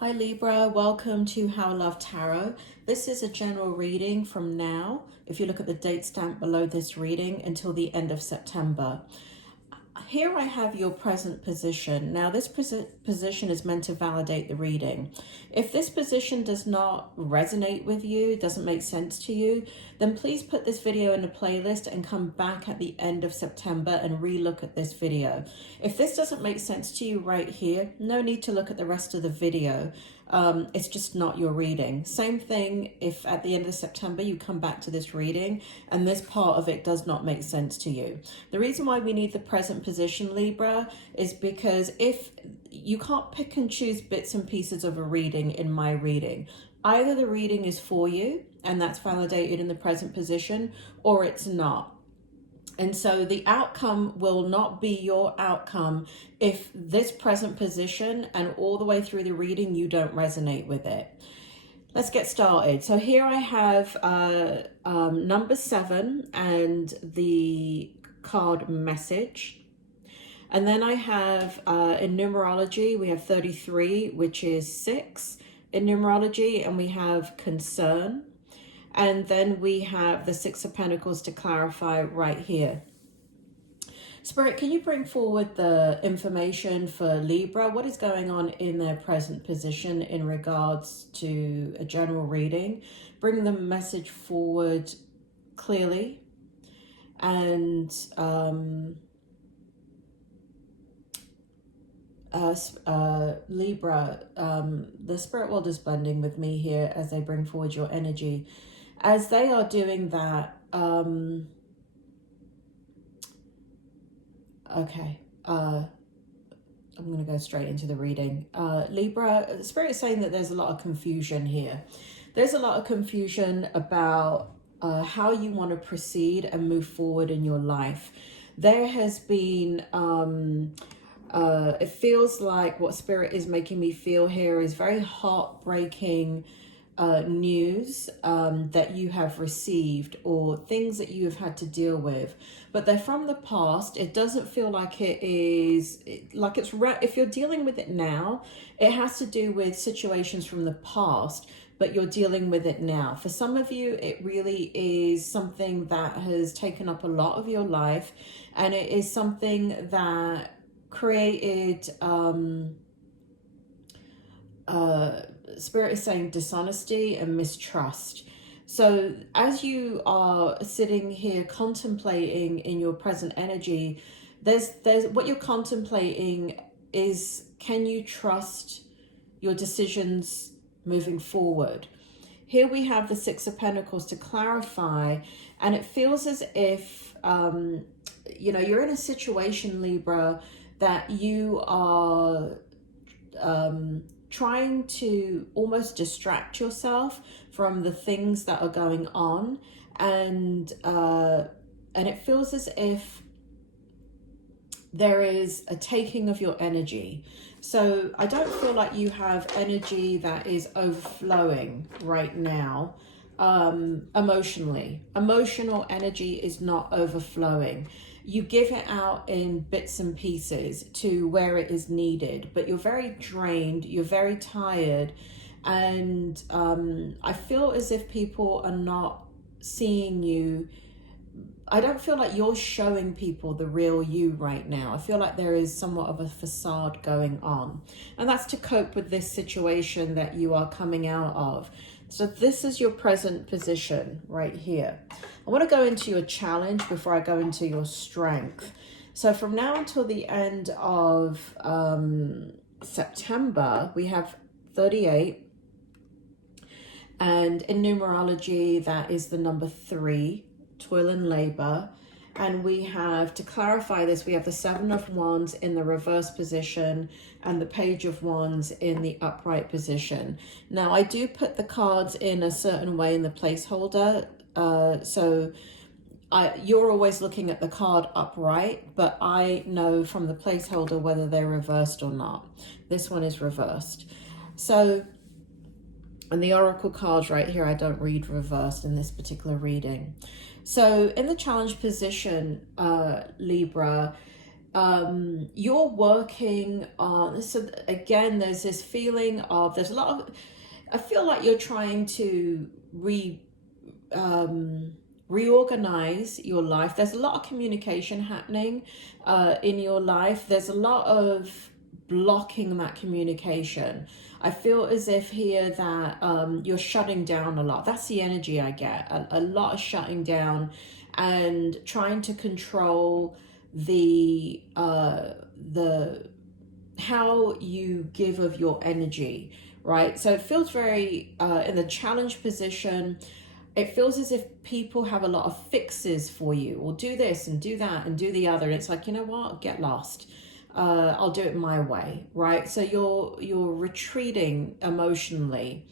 Hi Libra, welcome to How I Love Tarot. This is a general reading from now, if you look at the date stamp below this reading, until the end of September. Here I have your present position. Now this position is meant to validate the reading. If this position does not resonate with you, doesn't make sense to you, then please put this video in a playlist and come back at the end of September and re-look at this video. If this doesn't make sense to you right here, no need to look at the rest of the video. It's just not your reading. Same thing if at the end of September you come back to this reading and this part of it does not make sense to you. The reason why we need the present position, Libra, is because if you can't pick and choose bits and pieces of a reading in my reading. Either the reading is for you and that's validated in the present position, or it's not. And so the outcome will not be your outcome if this present position and all the way through the reading you don't resonate with it. Let's get started. So here I have number 7 and the card message. And then I have in numerology, we have 33, which is 6 in numerology, and we have concern. And then we have the 6 of Pentacles to clarify right here. Spirit, can you bring forward the information for Libra? What is going on in their present position in regards to a general reading? Bring the message forward clearly. And Libra, the spirit world is blending with me here as they bring forward your energy. As they are doing that, okay, I'm going to go straight into the reading. Libra, the spirit is saying that there's a lot of confusion here. There's a lot of confusion about how you want to proceed and move forward in your life. There has been, it feels like what spirit is making me feel here is very heartbreaking news that you have received, or things that you have had to deal with, but they're from the past. It doesn't feel like it is like it's if you're dealing with it now, it has to do with situations from the past, but you're dealing with it now. For some of you, it really is something that has taken up a lot of your life, and it is something that created Spirit is saying dishonesty and mistrust. So as you are sitting here contemplating in your present energy, there's what you're contemplating is, can you trust your decisions moving forward? Here we have the 6 of Pentacles to clarify, and it feels as if you know, you're in a situation, Libra, that you are trying to almost distract yourself from the things that are going on, and it feels as if there is a taking of your energy. So I don't feel like you have energy that is overflowing right now. Emotionally, emotional energy is not overflowing. You give it out in bits and pieces to where it is needed, but you're very drained, you're very tired, and I feel as if people are not seeing you. I don't feel like you're showing people the real you right now. I feel like there is somewhat of a facade going on, and that's to cope with this situation that you are coming out of. So this is your present position right here. I want to go into your challenge before I go into your strength. So from now until the end of September, we have 38. And in numerology, that is the number 3, toil and labor. And we have, to clarify this, we have the 7 of Wands in the reverse position and the Page of Wands in the upright position. Now, I do put the cards in a certain way in the placeholder. So you're always looking at the card upright, but I know from the placeholder whether they're reversed or not. This one is reversed. So, and the oracle cards right here, I don't read reversed in this particular reading. So in the challenge position, Libra, you're working on, so again, there's this feeling of, there's a lot of, I feel like you're trying to reorganize your life. There's a lot of communication happening in your life. There's a lot of blocking that communication. I feel as if here that you're shutting down a lot. That's the energy I get. A lot of shutting down and trying to control the how you give of your energy, right? So it feels very in the challenge position. It feels as if people have a lot of fixes for you, or do this and do that and do the other. And it's like, you know what, get lost. I'll do it my way, right? So you're retreating emotionally,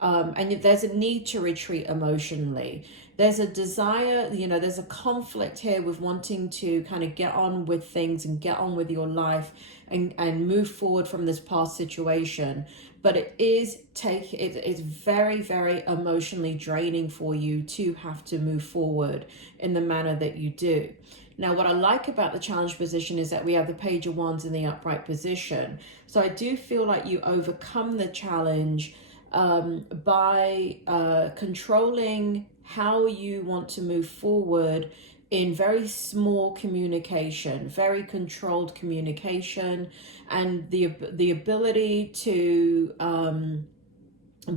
and there's a need to retreat emotionally. There's a desire, you know, there's a conflict here with wanting to kind of get on with things and get on with your life and move forward from this past situation. But it's very, very emotionally draining for you to have to move forward in the manner that you do. Now, what I like about the challenge position is that we have the Page of Wands in the upright position. So I do feel like you overcome the challenge by controlling how you want to move forward in very small communication, very controlled communication, and the ability to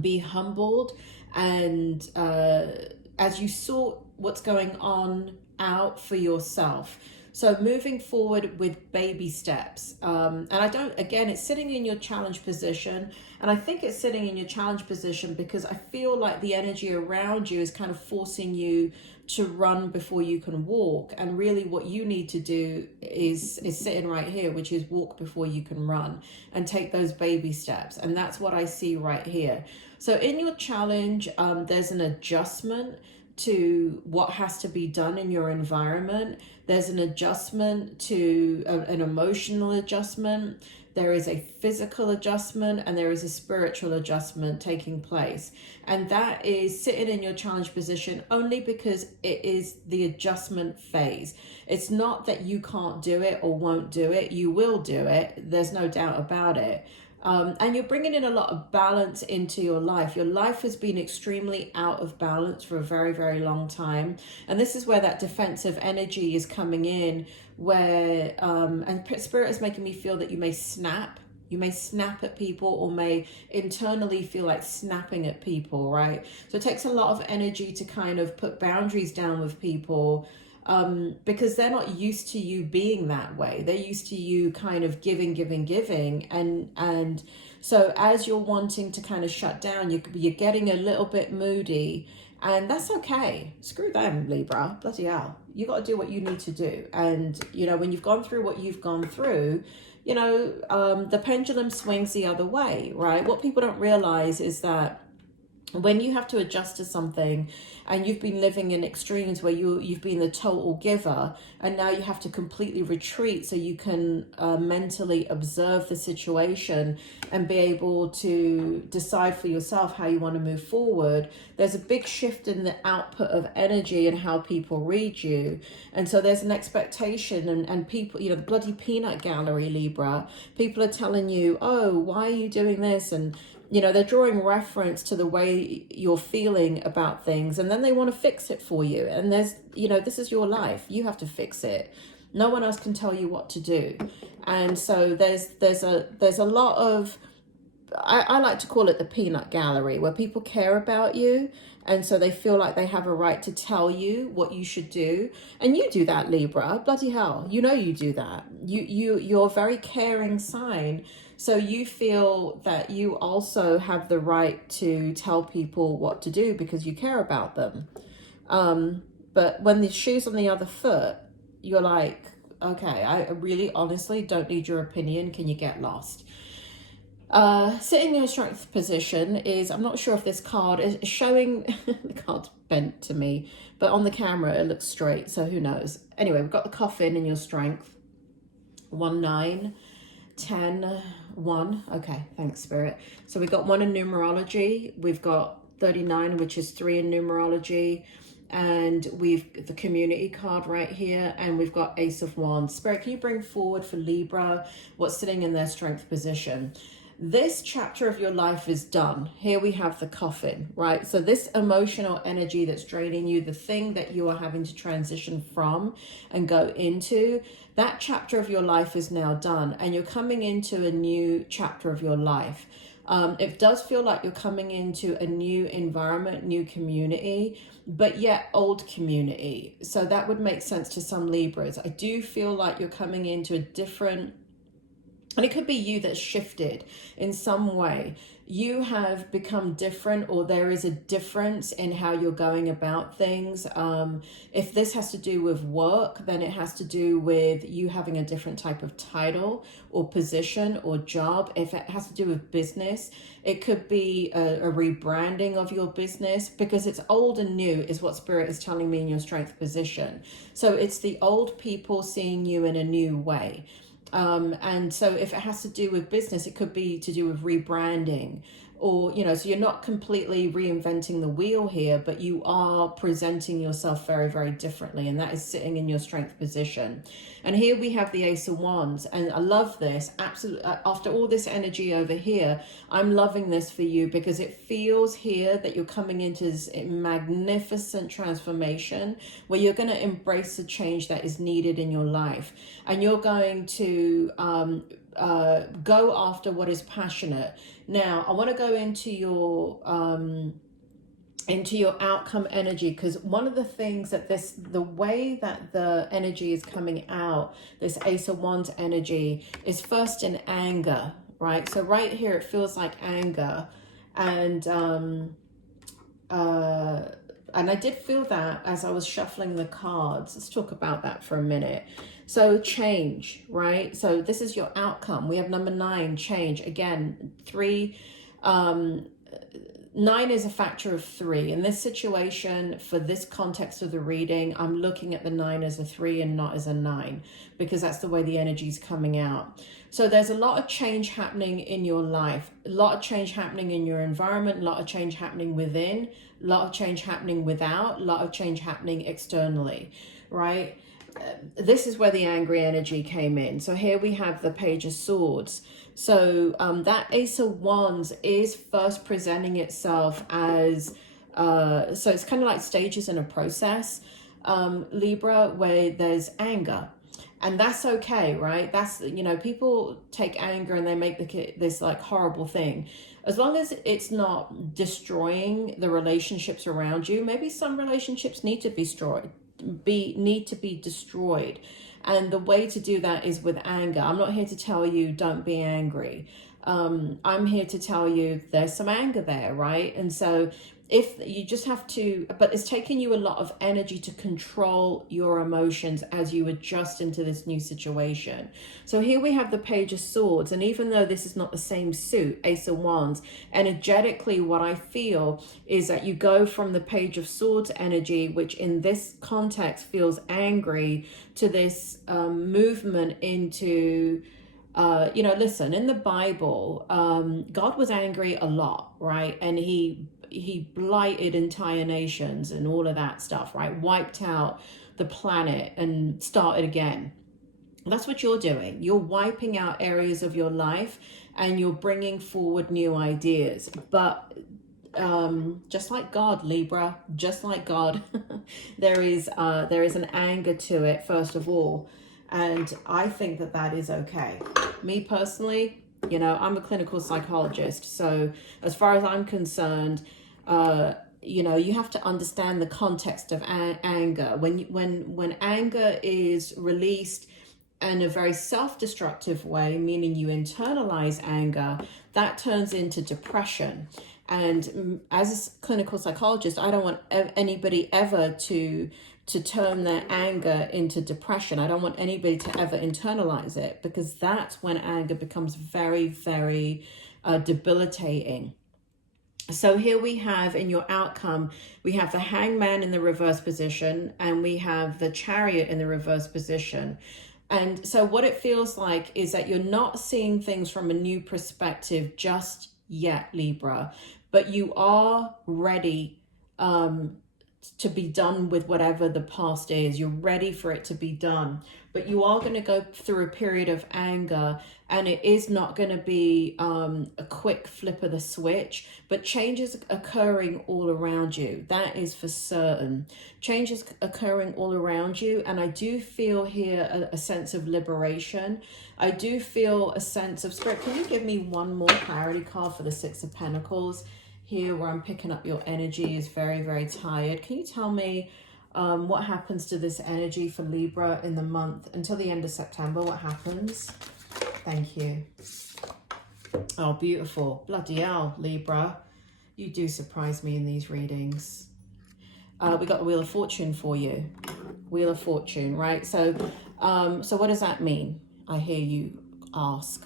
be humbled and as you sort what's going on out for yourself. So moving forward with baby steps. And I don't, again, it's sitting in your challenge position. And I think it's sitting in your challenge position because I feel like the energy around you is kind of forcing you to run before you can walk. And really what you need to do is sitting right here, which is walk before you can run and take those baby steps. And that's what I see right here. So in your challenge, there's an adjustment to what has to be done in your environment. There's an adjustment to an emotional adjustment. There is a physical adjustment and there is a spiritual adjustment taking place. And that is sitting in your challenge position only because it is the adjustment phase. It's not that you can't do it or won't do it. You will do it. There's no doubt about it. And you're bringing in a lot of balance into your life. Your life has been extremely out of balance for a very, very long time. And this is where that defensive energy is coming in, where, and Spirit is making me feel that you may snap. You may snap at people or may internally feel like snapping at people, right? So it takes a lot of energy to kind of put boundaries down with people, because they're not used to you being that way. They're used to you kind of giving. And so as you're wanting to kind of shut down, you're getting a little bit moody, and that's okay. Screw them, Libra. Bloody hell. You got to do what you need to do. And, you know, when you've gone through what you've gone through, you know, the pendulum swings the other way, right? What people don't realize is that when you have to adjust to something and you've been living in extremes where you've been the total giver, and now you have to completely retreat so you can mentally observe the situation and be able to decide for yourself how you want to move forward, there's a big shift in the output of energy and how people read you. And so there's an expectation, and people, you know, the bloody peanut gallery, Libra, people are telling you, oh, why are you doing this? And you know, they're drawing reference to the way you're feeling about things, and then they want to fix it for you. And there's, you know, this is your life. You have to fix it. No one else can tell you what to do. And so there's a lot of, I like to call it the peanut gallery, where people care about you. And so they feel like they have a right to tell you what you should do. And you do that, Libra. Bloody hell. You know you do that. You're a very caring sign. So you feel that you also have the right to tell people what to do because you care about them. But when the shoe's on the other foot, you're like, okay, I really honestly don't need your opinion. Can you get lost? Sitting in your strength position is, I'm not sure if this card is showing, the card's bent to me, but on the camera it looks straight, so who knows. Anyway, we've got the coffin in your strength. 1, 9, 10, 1. Okay, thanks, Spirit. So we've got 1 in numerology. We've got 39, which is 3 in numerology. and we've the community card right here, and we've got Ace of Wands. Spirit, can you bring forward for Libra what's sitting in their strength position? This chapter of your life is done. Here we have the coffin, right? So this emotional energy that's draining you, the thing that you are having to transition from and go into, that chapter of your life is now done, and you're coming into a new chapter of your life. It does feel like you're coming into a new environment, new community, but yet old community. So that would make sense to some Libras. I do feel like you're coming into a different, and it could be you that's shifted in some way. You have become different, or there is a difference in how you're going about things. If this has to do with work, then it has to do with you having a different type of title or position or job. If it has to do with business, it could be a rebranding of your business, because it's old and new is what Spirit is telling me in your strength position. So it's the old people seeing you in a new way. And so if it has to do with business, it could be to do with rebranding, or, you know, so you're not completely reinventing the wheel here, but you are presenting yourself very, very differently. And that is sitting in your strength position. And here we have the Ace of Wands. And I love this. Absolutely. After all this energy over here, I'm loving this for you, because it feels here that you're coming into this magnificent transformation where you're going to embrace the change that is needed in your life. And you're going to go after what is passionate. Now, I want to go into your outcome energy, because one of the things that the way that the energy is coming out, this Ace of Wands energy, is first in anger, right? So right here, it feels like anger, and I did feel that as I was shuffling the cards. Let's talk about that for a minute. So change, right? So this is your outcome. We have number 9, change. Again, 3, 9 is a factor of 3. In this situation, for this context of the reading, I'm looking at the 9 as a 3 and not as a 9, because that's the way the energy is coming out. So there's a lot of change happening in your life, a lot of change happening in your environment, a lot of change happening within, a lot of change happening without, a lot of change happening externally, right? This is where the angry energy came in. So here we have the Page of Swords. So that Ace of Wands is first presenting itself as, so it's kind of like stages in a process, Libra, where there's anger. And that's okay, right? That's, you know, people take anger and they make this like horrible thing. As long as it's not destroying the relationships around you. Maybe some relationships need to be destroyed. And the way to do that is with anger. I'm not here to tell you don't be angry. I'm here to tell you there's some anger there, right? And so if you just have to, but it's taking you a lot of energy to control your emotions as you adjust into this new situation. So here we have the Page of Swords, and even though this is not the same suit, Ace of Wands, energetically what I feel is that you go from the Page of Swords energy, which in this context feels angry, to this movement into you know, listen, in the Bible, God was angry a lot, right? And he blighted entire nations and all of that stuff, right? Wiped out the planet and started again. That's what you're doing. You're wiping out areas of your life and you're bringing forward new ideas. But just like God, Libra, just like God, there is an anger to it, first of all. And I think that that is okay. Me personally, you know, I'm a clinical psychologist. So as far as I'm concerned, you know, you have to understand the context of anger. When anger is released in a very self-destructive way, meaning you internalize anger, that turns into depression. And as a clinical psychologist, I don't want anybody ever to turn their anger into depression. I don't want anybody to ever internalize it, because that's when anger becomes very, very debilitating. So here we have in your outcome, we have the Hangman in the reverse position, and we have the Chariot in the reverse position. And so what it feels like is that you're not seeing things from a new perspective just yet, Libra, but you are ready to be done with whatever the past is. You're ready for it to be done. But you are going to go through a period of anger, and it is not going to be a quick flip of the switch, but changes occurring all around you. That is for certain. Changes occurring all around you. And I do feel here a sense of liberation. I do feel a sense of spirit. Can you give me one more clarity card for the Six of Pentacles? Here where I'm picking up your energy is very, very tired. Can you tell me what happens to this energy for Libra in the month until the end of September? What happens? Thank you. Oh, beautiful. Bloody hell, Libra. You do surprise me in these readings. We got the Wheel of Fortune for you. Wheel of Fortune, right? So what does that mean? I hear you ask.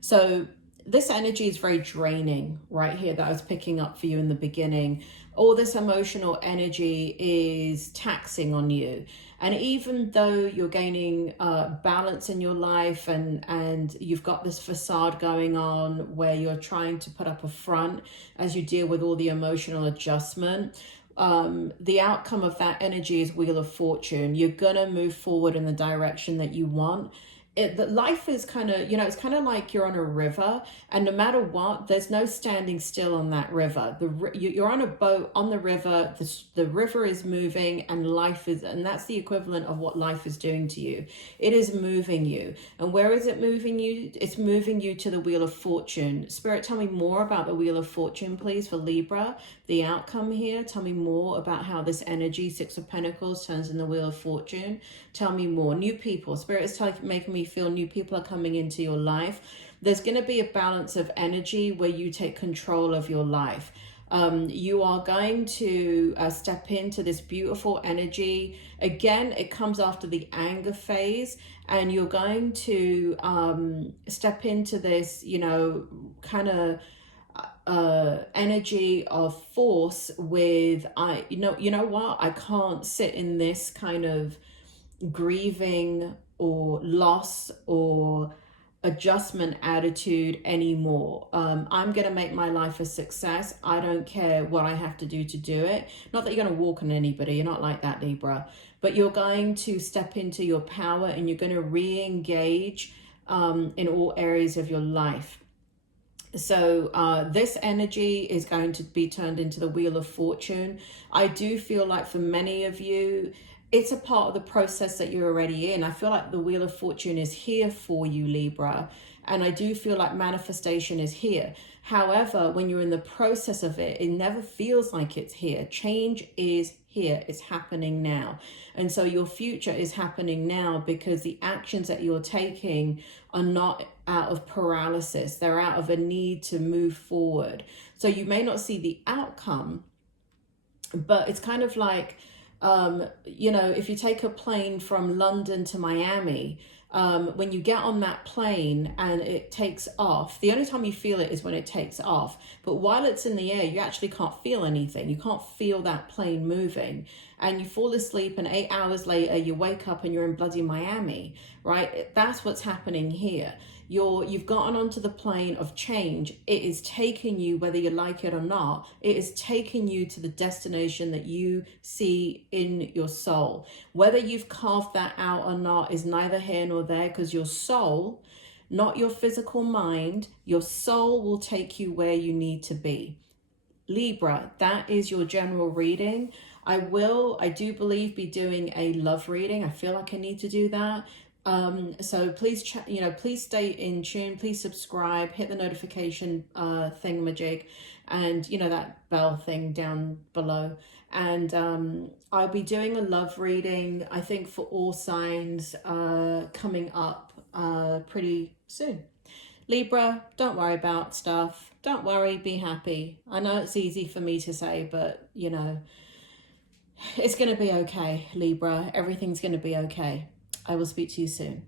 So this energy is very draining right here that I was picking up for you in the beginning. All this emotional energy is taxing on you. And even though you're gaining balance in your life and you've got this facade going on where you're trying to put up a front as you deal with all the emotional adjustment, the outcome of that energy is Wheel of Fortune. You're going to move forward in the direction that you want. The life is kind of, you know, it's kind of like you're on a river, and no matter what, there's no standing still on that river. You're on a boat on the river, the river is moving, and life is, and that's the equivalent of what life is doing to you. It is moving you. And where is it moving you? It's moving you to the Wheel of Fortune. Spirit, tell me more about the Wheel of Fortune, please, for Libra. The outcome here. Tell me more about how this energy, Six of Pentacles, turns in the Wheel of Fortune. Tell me more. New people. Spirit is making me feel new people are coming into your life. There's going to be a balance of energy where you take control of your life. You are going to step into this beautiful energy. Again, it comes after the anger phase, and you're going to step into this, you know, kind of energy of force with, you know what, I can't sit in this kind of grieving or loss or adjustment attitude anymore. I'm going to make my life a success. I don't care what I have to do it. Not that you're going to walk on anybody. You're not like that, Libra. But you're going to step into your power, and you're going to re-engage in all areas of your life. So this energy is going to be turned into the Wheel of Fortune. I do feel like for many of you, it's a part of the process that you're already in. I feel like the Wheel of Fortune is here for you, Libra. And I do feel like manifestation is here. However, when you're in the process of it, it never feels like it's here. Change is here. It's happening now. And so your future is happening now because the actions that you're taking are not out of paralysis. They're out of a need to move forward. So you may not see the outcome, but it's kind of like, you know, if you take a plane from London to Miami, when you get on that plane and it takes off, the only time you feel it is when it takes off. But while it's in the air, you actually can't feel anything. You can't feel that plane moving. And you fall asleep, and 8 hours later, you wake up and you're in bloody Miami, right? That's what's happening here. You've gotten onto the plane of change. It is taking you, whether you like it or not, it is taking you to the destination that you see in your soul. Whether you've carved that out or not is neither here nor there, because your soul, not your physical mind, your soul will take you where you need to be. Libra, that is your general reading. I do believe, be doing a love reading. I feel like I need to do that. So please, please stay in tune. Please subscribe, hit the notification thingamajig, and that bell thing down below. And I'll be doing a love reading, I think, for all signs coming up pretty soon. Libra, don't worry about stuff. Don't worry, be happy. I know it's easy for me to say, but it's going to be okay, Libra. Everything's going to be okay. I will speak to you soon.